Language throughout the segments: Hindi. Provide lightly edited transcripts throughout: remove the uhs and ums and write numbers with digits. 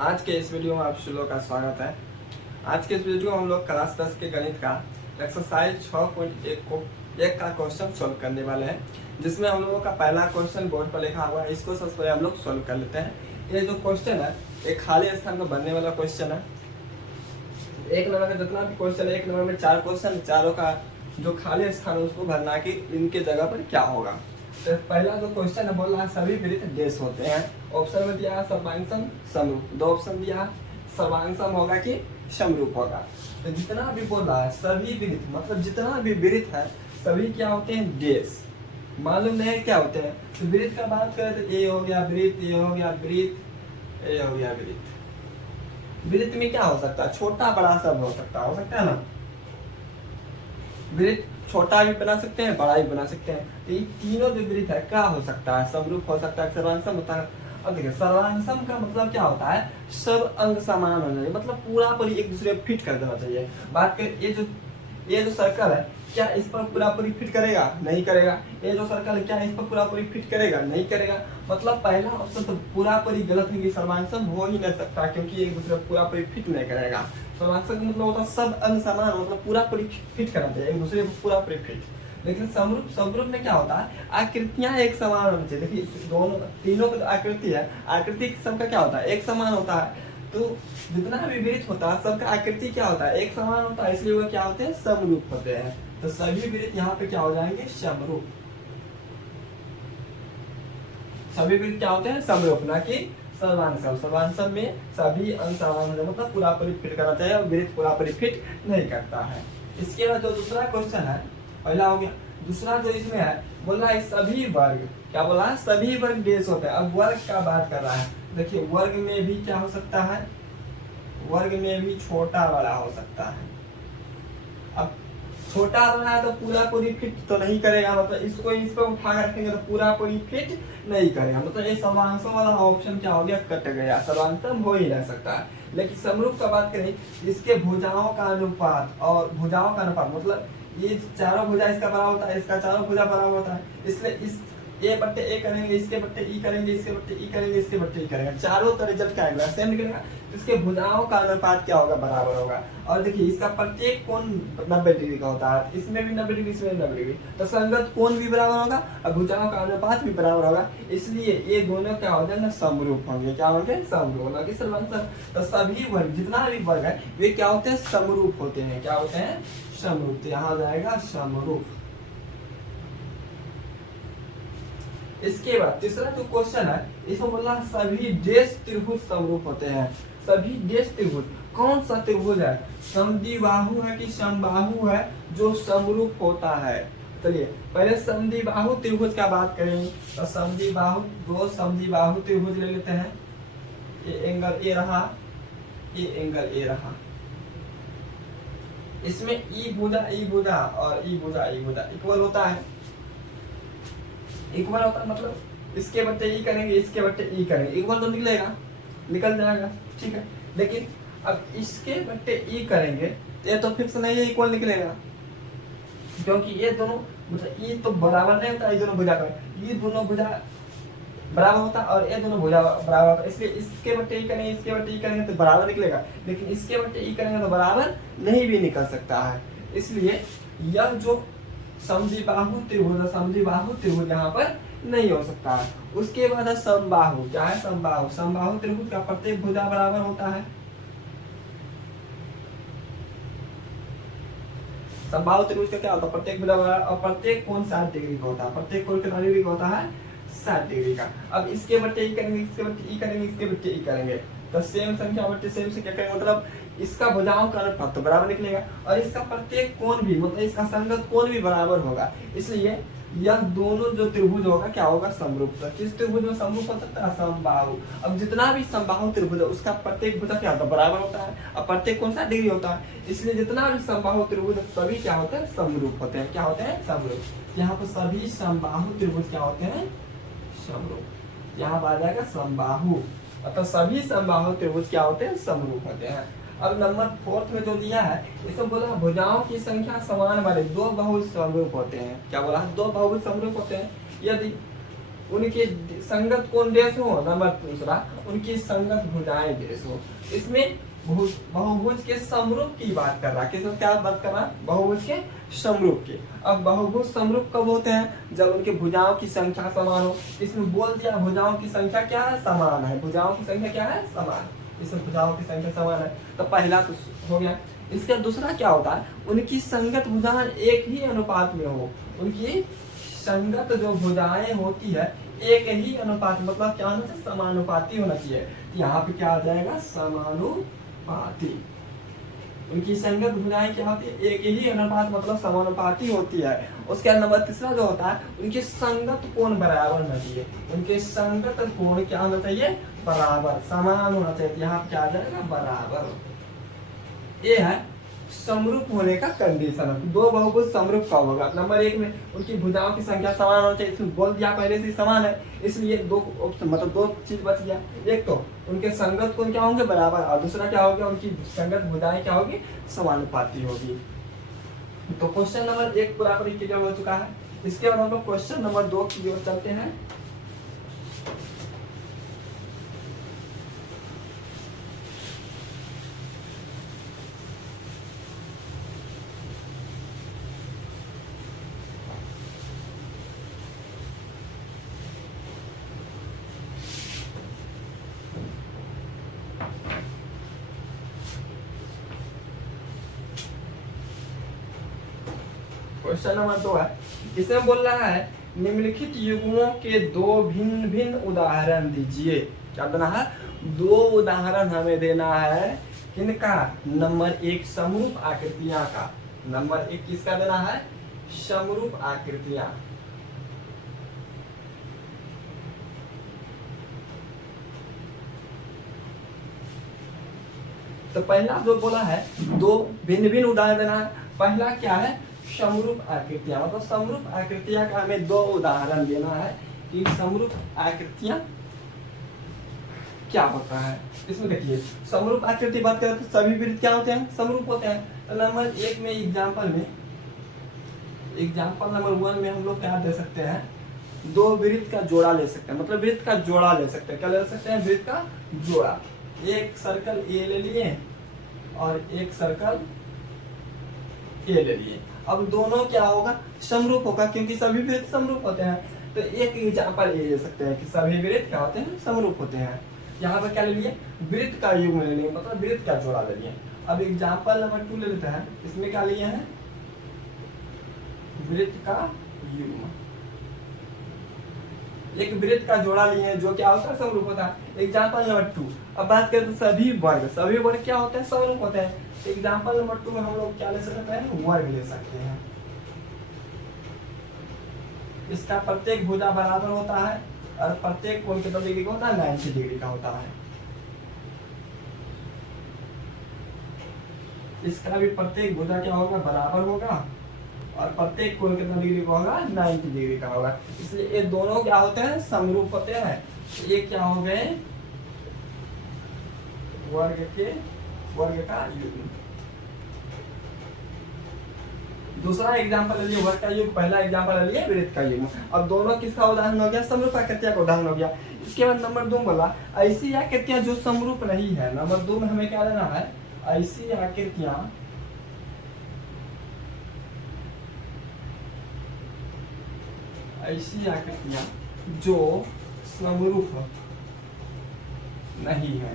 आज के इस वीडियो में आप सभी लोगों का स्वागत है। आज के इस वीडियो में हम लोग क्लास 10 के गणित का एक्सरसाइज 6.1 को एक का क्वेश्चन सोल्व करने वाले हैं, जिसमें हम लोगों का पहला क्वेश्चन बोर्ड पर लिखा हुआ है। इसको सबसे पहले हम लोग सोल्व कर लेते हैं। ये जो क्वेश्चन है एक खाली स्थान को भरने वाला क्वेश्चन है। एक नंबर का जितना भी क्वेश्चन है, एक नंबर में 4 क्वेश्चन, चारों का जो खाली स्थान है उसको भरना कि इनके जगह पर क्या होगा। तो पहला जो क्वेश्चन है बोल रहा है सभी वृत्त डैश होते हैं। ऑप्शन में दिया है सर्वांगसम समरूप, दो ऑप्शन दिया है सर्वांगसम होगा कि समरूप होगा। तो जितना भी बोल रहा है सभी वृत्त मतलब जितना भी वृत्त है सभी क्या होते हैं डैश। मालूम नहीं क्या होते हैं। तो वृत्त का बात करें तो ए हो गया वृत्त, ए हो गया वृत्त, ए हो गया वृत्त। वृत्त में क्या हो सकता है, छोटा बड़ा सब हो सकता है ना। वृत्त छोटा भी बना सकते हैं, बड़ा भी बना सकते हैं। तो ये तीनों जो वृत्त है क्या हो सकता है, समरूप हो सकता है, सर्वांगसम होता है। अब देखिए सर्वांगसम का मतलब क्या होता है, सब अंग समान होना चाहिए, मतलब पूरा पूरी एक दूसरे फिट कर देना चाहिए। बात कर ये जो सर्कल है क्या इस पर पूरा पूरी फिट करेगा, नहीं करेगा। ये जो सर्कल है क्या इस पर पूरा पूरी फिट करेगा, नहीं करेगा। मतलब पहला ऑप्शन तो पूरा पूरी गलत है कि सर्वांगसम हो ही नहीं सकता, क्योंकि एक दूसरे पूरा पूरी फिट नहीं करेगा। सर्वांगसम का मतलब होता है सब अंग समान, मतलब पूरा पूरी फिट करना चाहिए एक दूसरे को पूरा पूरी फिट। लेकिन समरूप में क्या होता है, आकृतियां एक समान होनी चाहिए। देखिए दोनों तीनों की आकृति है, आकृति सबका क्या होता है एक समान होता है। तो जितना भी वृत्त होता है सबका आकृति क्या होता है एक समान होता है, इसलिए वो क्या होते हैं समरूप होते हैं। तो सभी वृत्त यहाँ पे क्या हो जाएंगे समरूप। सभी वृत्त क्या होते हैं समरूप, ना कि सर्वांगसम। सर्वांगसम में सभी अंग समान होते हैं, मतलब पूरा पूरी फिट करना चाहिए और वृत्त पूरा पूरी फिट नहीं करता है। इसके बाद जो दूसरा क्वेश्चन है, पहला हो गया, दूसरा जो इसमें है बोल रहा है सभी वर्ग, क्या बोल रहा है सभी वर्ग डैश होते हैं। अब वर्ग का बात कर रहा है। देखिए वर्ग में भी क्या हो सकता है, वर्ग में भी छोटा बड़ा हो सकता है। अब छोटा बड़ा है तो पूरा पूरी फिट तो नहीं करेगा, मतलब इसको इस पर उठा कर रखेंगे तो पूरा पूरी फिट नहीं करेगा। मतलब ये सर्वांगसम वाला ऑप्शन क्या हो गया, कट गया, सर्वांगसम हो ही नहीं सकता है। लेकिन समरूप का बात करें, इसके भुजाओं का अनुपात और भुजाओं का अनुपात, मतलब ये चारों भुजा इसका बड़ा होता है, इसका चारों भुजा बड़ा होता है, इसलिए इस ए बट्टे ए करेंगे, इसके बट्टे ई करेंगे, इसके बट्टे ई करेंगे, इसके बट्टे ई करेंगे, चारों का रिजल्ट क्या आएगा सेम निकलेगा। तो इसके भुजाओं का अनुपात क्या होगा, बराबर होगा। और देखिए इसका प्रत्येक कोण 90 डिग्री का होता है, इसमें भी 90 डिग्री, इसमें भी 90 डिग्री, तो संगत कोण भी बराबर होगा और भुजाओं का अनुपात भी बराबर होगा। इसलिए ये दोनों क्या हो जाएंगे समरूप होंगे, क्या होंगे समरूप, ना कि सर्वांगसम। तो सभी वर्ग जितना भी वर्ग है वे क्या होते हैं समरूप होते हैं, क्या होते हैं समरूप। तो यहाँ जाएगा समरूप। इसके बाद तीसरा जो क्वेश्चन है इसमें बोला सभी डैश त्रिभुज समरूप होते हैं। सभी डैश त्रिभुज, कौन सा त्रिभुज है, समद्विबाहु है कि समबाहु है जो समरूप होता है। चलिए पहले समद्विबाहु त्रिभुज का बात करें तो समद्विबाहु, दो समद्विबाहु त्रिभुज ले लेते हैं। ये एंगल ए रहा, ये एंगल ए रहा, इसमें ई भुजा और ई भुजा इक्वल होता है, इक्वल होता है मतलब इसके बट्टे ई करेंगे, इसके बट्टे ई करेंगे, इक्वल तो निकलेगा, निकल जाएगा, ठीक है। लेकिन अब इसके बट्टे ई करेंगे तो ये तो फिक्स नहीं है इक्वल निकलेगा, क्योंकि ये दोनों मतलब ई तो बराबर नहीं होता, ये दोनों भुजा का, ये दोनों भुजा बराबर होता है और ये दोनों भुजा बराबर होता है, इसलिए इसके बट्टे ई करेंगे, इसके बट्टे ई करेंगे तो बराबर निकलेगा। लेकिन इसके बट्टे ई करेंगे तो बराबर नहीं भी निकल सकता है। इसलिए यह जो समद्विबाहु त्रिभुज यहाँ पर नहीं हो सकता है। उसके बाद है समबाहु, क्या है समबाहु, समबाहु त्रिभुज का प्रत्येक भुजा बराबर होता है। समबाहु त्रिभुज का क्या होता है, प्रत्येक भुजा बराबर और प्रत्येक कोण 60 डिग्री का होता है। प्रत्येक कोण कितना डिग्री का होता है 60 डिग्री का। अब इसके बट्टे ई करेंगे, इसके बट्टे ई करेंगे, इसके बट्टे ई करेंगे, तो सेम संख्या बट्टे सेम संख्या करेंगे, मतलब इसका भुजाओं का अनुपात तो बराबर निकलेगा और इसका प्रत्येक कोण भी मतलब इसका संगत कोण भी बराबर होगा। इसलिए यह दोनों जो त्रिभुज होगा क्या होगा समरूप। किस त्रिभुज में समरूप हो सकता है, समबाहु। अब जितना भी समबाहु त्रिभुज है उसका प्रत्येक भुजा क्या होता है बराबर होता है और प्रत्येक कोण 60 डिग्री होता है। इसलिए जितना भी समबाहु त्रिभुज सभी क्या होते हैं समरूप होते हैं, क्या होते हैं समरूप। यहाँ पर सभी समबाहु त्रिभुज क्या होते हैं समरूप। यहाँ पर आ जाएगा समबाहु, अतः सभी समबाहु त्रिभुज क्या होते हैं समरूप होते हैं। अब नंबर 4 में जो दिया है इसमें बोला भुजाओं की संख्या समान वाले दो बहुभुज समरूप होते हैं। क्या बोला, दो बहुभुज समरूप होते हैं। यदि उनके संगत कोण देश हो। नंबर दूसरा, उनकी संगत भुजाएं देश हो। इसमें बहुभुज के समरूप की बात कर रहा है। किस क्या बात कर रहा है? बहुभुज के समरूप के। अब बहुभुज समरूप कब होते हैं? जब उनके भुजाओं की संख्या समान हो। इसमें बोल दिया भुजाओं की संख्या क्या है? समान है। भुजाओं की संख्या क्या है? समान। इसमें भुजाओं की संख्या समान है, तो पहला तो हो गया। इसका दूसरा क्या होता है? उनकी संगत भुजाएं एक ही अनुपात में हो। उनकी संगत जो भुजाएं होती है एक ही अनुपात, मतलब क्या होना चाहिए? समानुपाती होना चाहिए। यहाँ पे क्या आ जाएगा? समानुपाती। उनकी संगत भुजाएं क्या होती है? एक ही अनुपात, मतलब समानुपाती होती है। उसके बाद नंबर तीसरा जो होता है, उनके संगत कोण बराबर होना चाहिए। उनके संगत कोण क्या होना चाहिए? बराबर, समान होना चाहिए। यहाँ पे क्या आ जाएगा? बराबर। ये है समरूप होने का कंडीशन। दो बहुभुज समरूप कब होगा? नंबर एक में उनकी भुजाओं की संख्या समान होना चाहिए। इसमें बोल दिया पहले से समान है, इसलिए दो ऑप्शन, मतलब दो चीज बच गया। एक तो उनके संगत कोण क्या होंगे? बराबर, और दूसरा क्या होगा? उनकी संगत भुजाएं क्या होगी? समानुपाती होगी। तो क्वेश्चन नंबर 1 पूरा क्लियर हो चुका है। इसके बाद हम लोग क्वेश्चन नंबर 2 की ओर चलते हैं। क्वेश्चन नंबर 2 है, इसमें बोल रहा है निम्नलिखित युग्मों के दो भिन्न भिन्न उदाहरण दीजिए। क्या देना है? दो उदाहरण हमें देना है। किनका? नंबर 1 समरूप आकृतियां का। नंबर 1 किसका देना है? समरूप आकृतियां। तो पहला जो बोला है दो भिन्न भिन्न उदाहरण देना है। पहला क्या है? समरूप आकृतियां, मतलब समरूप आकृतियां का हमें दो उदाहरण देना है कि समरूप आकृतियां क्या होता है। इसमें देखिए समरूप आकृति बात करें तो सभी वृत्त क्या होते हैं? समरूप होते हैं। तो नंबर 1 में एग्जाम्पल नंबर 1 में हम लोग क्या दे सकते हैं? दो वृत्त का जोड़ा ले सकते हैं, मतलब वृत्त का जोड़ा ले सकते हैं। क्या ले सकते हैं? वृत्त का जोड़ा। एक सर्कल ए ले लिए और एक सर्कल ए ले लिए। अब दोनों क्या होगा? समरूप होगा, क्योंकि सभी वृत्त समरूप होते हैं। तो एक एग्जाम्पल ये ले सकते हैं कि सभी वृत्त क्या होते हैं? समरूप होते हैं। यहाँ पर क्या ले लिए? वृत्त का युग्म ले लिए, मतलब वृत्त का जोड़ा ले लिए। अब एग्जाम्पल नंबर 2 ले लेते हैं। इसमें क्या लिए हैं? वृत्त का युग्म। एक वृत्त का जोड़ा लिए हैं जो क्या होता है? समरूप होता है। Example number 2। अब बात करें तो सभी वर्ग क्या होते हैं? समरूप होते हैं। एग्जाम्पल नंबर 2 में हम लोग क्या ले सकते हैं? वर्ग ले सकते हैं। इसका प्रत्येक भुजा बराबर होता है और प्रत्येक कोण कितना डिग्री का होता है? 90 डिग्री का होता है। इसका भी प्रत्येक भुजा क्या होगा? बराबर होगा और प्रत्येक कोण कितना डिग्री का होगा? 90 डिग्री का होगा। इसलिए ये दोनों क्या होते हैं? समरूप होते हैं। ये क्या हो गए? वर्ग का युग्म। दूसरा एग्जाम्पल ले लिए वर्ग का युग, पहला एग्जाम्पल ले लिए वृत्त का युग्म। अब दोनों किसका उदाहरण हो गया? समरूप आकृतियां का उदाहरण हो गया। इसके बाद नंबर 2 बोला ऐसी आकृतियां जो समरूप नहीं है। नंबर 2 में हमें क्या लेना है? ऐसी आकृतियां जो समरूप नहीं है।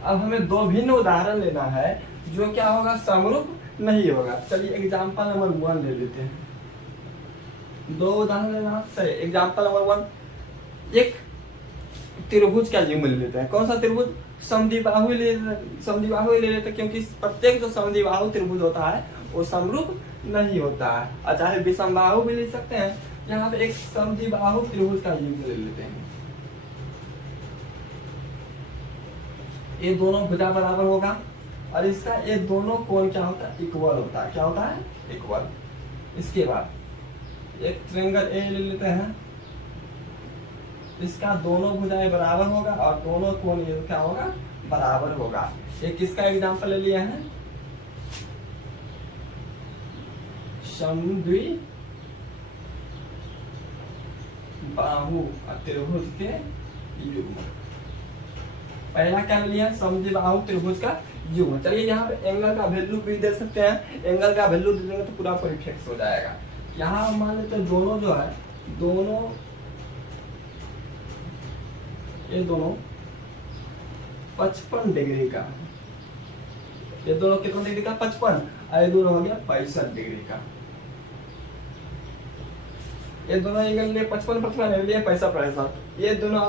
अब हमें दो भिन्न उदाहरण लेना है जो क्या होगा? समरूप नहीं होगा। चलिए एग्जाम्पल नंबर 1 ले लेते हैं। दो उदाहरण लेना सही। एग्जाम्पल नंबर 1, एक त्रिभुज का युग्म ले लेते हैं। कौन सा त्रिभुज? समद्विबाहु ले लेते हैं, क्योंकि प्रत्येक जो समद्विबाहु त्रिभुज होता है वो समरूप नहीं होता है। और चाहे विषमबाहु भी ले सकते हैं। यहाँ पे एक समद्विबाहु त्रिभुज का युग्म ले लेते हैं। ये दोनों भुजा बराबर होगा और इसका ये दोनों कोण क्या होता है? इक्वल होता है। क्या होता है? इक्वल। इसके बाद एक ट्रायंगल ए ले लेते हैं। इसका दोनों भुजाएं बराबर होगा और दोनों कोण ये क्या होगा? बराबर होगा। एक किसका एग्जांपल ले लिया है? बाहु त्रिभुज के युग्म। पहला क्या लिया, समद्विबाहु त्रिभुज का युग्म। चलिए यहाँ पे एंगल का वैल्यू भी दे सकते हैं, एंगल का वैल्यू दे देंगे तो पूरा फिक्स हो जाएगा। यहाँ मान लेते हैं दोनों जो है, दोनों ये दोनों 55 डिग्री का, ये दोनों कितने डिग्री का, 55, और ये दोनों हो गया 65 डिग्री का। ये दोनों एंगल लिए 55 लिए 65, ये दोनों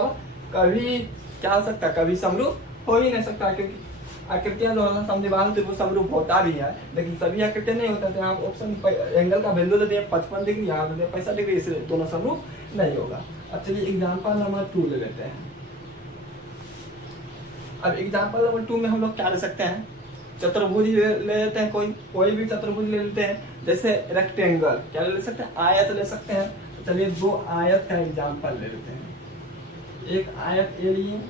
कभी क्या हो सकता है, कभी समरूप हो ही नहीं सकता, क्योंकि आकृतियां जो है समद्विबाहु त्रिभुज समरूप होता भी है, लेकिन सभी आकृतियां नहीं होता। तो यहाँ ऑप्शन एंगल का वैल्यू दे दिया 55 डिग्री, यहाँ दे दिया 65 डिग्री, इसलिए दोनों समरूप नहीं होगा। अब चलिए एग्जाम्पल नंबर 2 ले लेते हैं। अब एग्जाम्पल नंबर 2 में हम लोग क्या ले सकते हैं, चतुर्भुज ले लेते हैं, कोई भी चतुर्भुज ले लेते हैं। जैसे रेक्टेंगल क्या ले सकते हैं, आयत ले सकते हैं। तो चलिए 2 आयत का एग्जाम्पल ले लेते हैं। एक आयत ए लिए,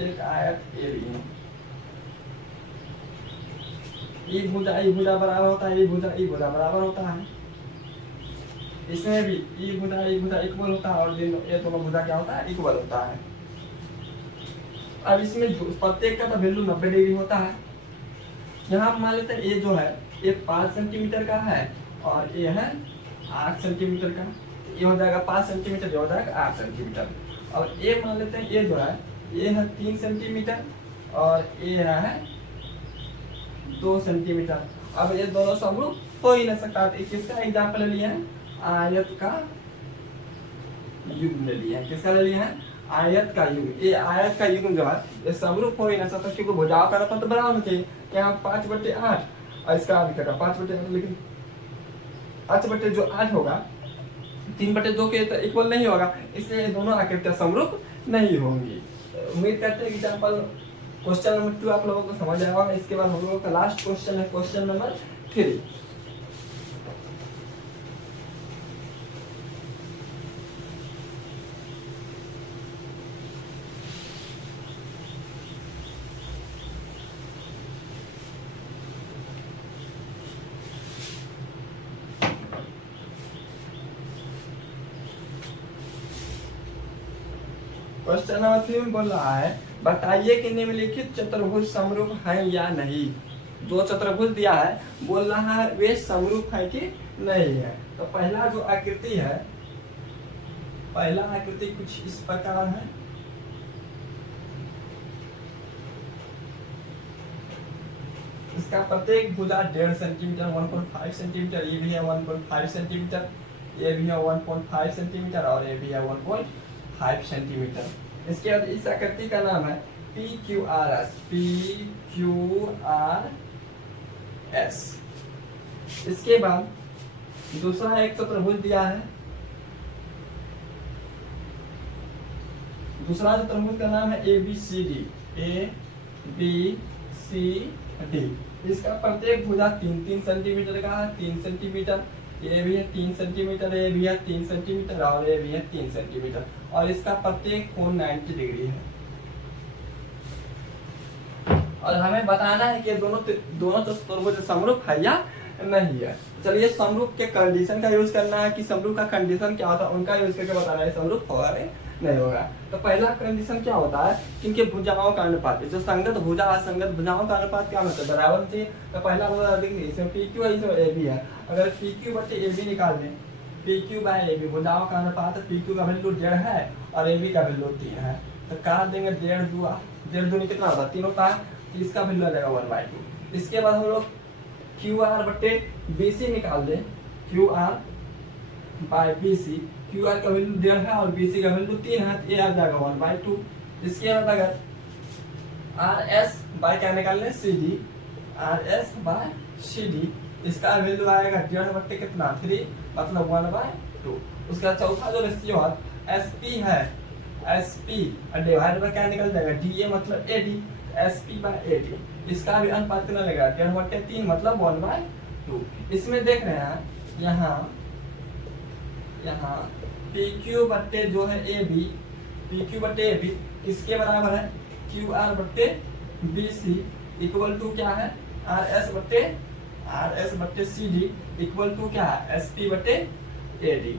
एक आयत ए लिए, ई भुजा बराबर होता है, ई भुजा बराबर होता है। इसमें भी ई भुजा इक्वल होता है, और ये दोनों भुजा क्या होता है, इक्वल होता है। अब इसमें प्रत्येक का तो वैल्यू 90 डिग्री होता है। यहाँ मान लेते हैं ये जो है ये 5 सेंटीमीटर का है, और ये है 8 सेंटीमीटर का। ये हो जाएगा 5 सेंटीमीटर, ये हो जाएगा 8 सेंटीमीटर। और ये मान लेते हैं ये जो है ये है 3 सेंटीमीटर, और ये है 2 सेंटीमीटर। अब ये दोनों समरूप हो ही नहीं सकता। तो किसका एग्जाम्पल ले लिया है, आयत का युग्म ले लिया है। किसका ले लिया है, आयत का युग्म। ये आयत का युग्म जो है ये समरूप हो ही नहीं सकता, क्योंकि भुजाओं का अनुपात बराबर होना चाहिए। यहाँ 5/8 और इसका भी कटा 5/8, लेकिन 5 जो 8 होगा 3/2 के तो इक्वल नहीं होगा, इसलिए दोनों आकृतियां समरूप नहीं होंगी। उम्मीद करते हैं कि एग्जाम्पल क्वेश्चन नंबर 2 आप लोगों को समझ आया होगा। इसके बाद हम लोगों का लास्ट क्वेश्चन है क्वेश्चन नंबर 3। क्वेश्चन नंबर 3 में बोल रहा है, बताइए कि निम्नलिखित चतुर्भुज समरूप है या नहीं। जो चतुर्भुज दिया है बोल रहा है वे समरूप है कि नहीं है। तो पहला जो आकृति है, पहला आकृति कुछ इस प्रकार है। इसका प्रत्येक भुजा 1.5 सेंटीमीटर, 1.5 सेंटीमीटर, ये भी है 1.5 सेंटीमीटर, ये भी है 1.5 सेंटीमीटर, और ये भी है 1.5 सेंटीमीटर। इसके बाद इस आकृति का नाम है PQRS। इसके बाद दूसरा एक चतुर्भुज दिया है। दूसरा चतुर्भुज का नाम है ABCD। इसका प्रत्येक भुजा 3-3 सेंटीमीटर का है, 3 सेंटीमीटर, ये भी है 3 सेंटीमीटर, ये भी है 3 सेंटीमीटर, और ये भी है 3 सेंटीमीटर, और इसका प्रत्येक कोण 90 डिग्री है। और हमें बताना है कि दोनों चतुर्भुज समरूप है या नहीं है। चलिए समरूप के कंडीशन का यूज करना है कि समरूप का कंडीशन क्या होता है, उनका यूज करके बताना है समरूप होगा नहीं होगा। तो पहला कंडीशन क्या होता है कि इनके भुजाओं का अनुपात, जो संगत भुजा असंगत भुजाओं का अनुपात क्या होता है, बराबर चाहिए। तो पहला देखिए इसमें PQ है, इसमें AB है। अगर PQ/AB निकाल दें, PQ/AB भुजाओं का अनुपात, PQ का वैल्यू 1.5 है और AB का वैल्यू 3 है। तो काट देंगे 1.5 दूनी कितना होता है, 3 होता है, तो इसका वैल्यू आ जाएगा 1/2। इसके बाद हम लोग QR/BC निकाल दें, QR/BC, QR का वैल्यू 1.5 है और BC का वैल्यू 3 है, तो ये आ जाएगा 1/2। इसके बाद अगर RS बाय क्या निकाल लें, CD, RS/CD, इसका वैल्यू आएगा 1.5 कितना 3, मतलब 1/2। उसका चौथा जो रेशियो है SP है, SP डिवाइड बाय क्या निकल जाएगा, DA मतलब AD, SP/AD, इसका भी अनुपात कितना लगेगा 1/3, मतलब 1/2। इसमें देख रहे हैं यहाँ PQ/ जो है AB, PQ/AB इसके बराबर है QR/BC इक्वल टू क्या है, RS/RD। आर एस बटे सी डी इक्वल टू क्या है, एस पी बटे ए डी।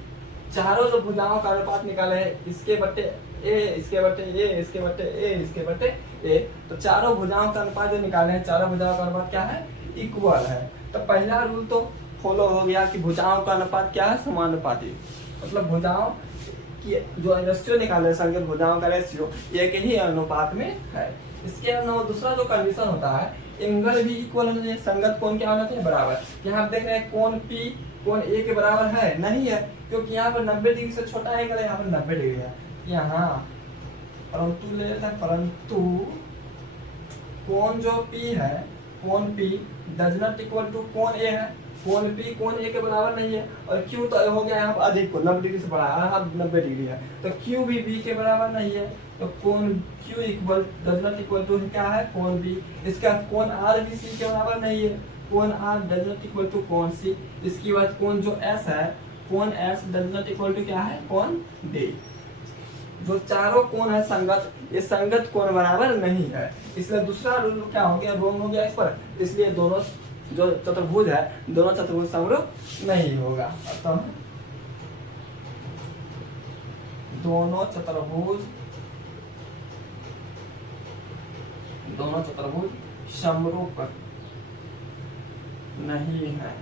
चारों जो भुजाओं का अनुपात निकाले हैं, इसके बटे ए, इसके बटे ए, इसके बटे ए, इसके बटे ए, तो चारों भुजाओं का अनुपात जो निकाले हैं, चारों भुजाओं का अनुपात क्या है, इक्वल है। तो पहला रूल तो फॉलो हो गया कि भुजाओं का अनुपात क्या है, समानुपाती। मतलब भुजाओं की जो रेशियो निकाले, संगत भुजाओं का रेशियो एक ही अनुपात में है। इसके अलावा दूसरा जो कंडीशन होता है, एंगल भी इक्वल होना चाहिए, संगत कोण क्या होना चाहिए, बराबर। यहाँ आप देख रहे हैं कोण पी कोण ए के बराबर है, नहीं है, क्योंकि यहाँ पर 90 डिग्री से छोटा एंगल है, यहाँ पर 90 डिग्री है। यहाँ परंतु ले लेते हैं, परंतु कोण जो पी है, कोण P does not equal to कोण ए है। कोण पी कोण ए के बराबर नहीं है, और क्यू तो हो गया यहाँ पर अधिक को 90 डिग्री से बड़ा है, यहाँ 90 डिग्री है, तो क्यू भी बी के बराबर नहीं है। तो कोण Q equal does not equal to क्या है, कोण बी। इसका कोण आर भी सी के बराबर नहीं है, कोण R does not equal to कोण सी। इसके बाद कोण जो एस है, कोण S does not equal to क्या है, कोण डी। जो चारों कोण है संगत, ये संगत कोण बराबर नहीं है, इसलिए दूसरा रूल क्या हो गया, रोंग हो गया इस पर। इसलिए दोनों जो चतुर्भुज है, दोनों चतुर्भुज समरूप नहीं होगा। अतः दोनों चतुर्भुज समरूप नहीं है।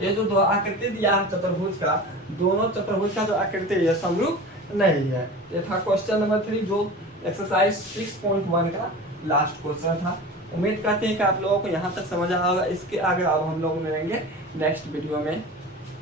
ये जो दो आकृति दिया है चतुर्भुज का, दोनों चतुर्भुज का जो आकृति है समरूप नहीं है। ये था क्वेश्चन नंबर 3, जो एक्सरसाइज 6.1 का लास्ट क्वेश्चन था। उम्मीद करते हैं कि आप लोगों को यहाँ तक समझ आया होगा। इसके आगे अब हम लोग मिलेंगे नेक्स्ट वीडियो में।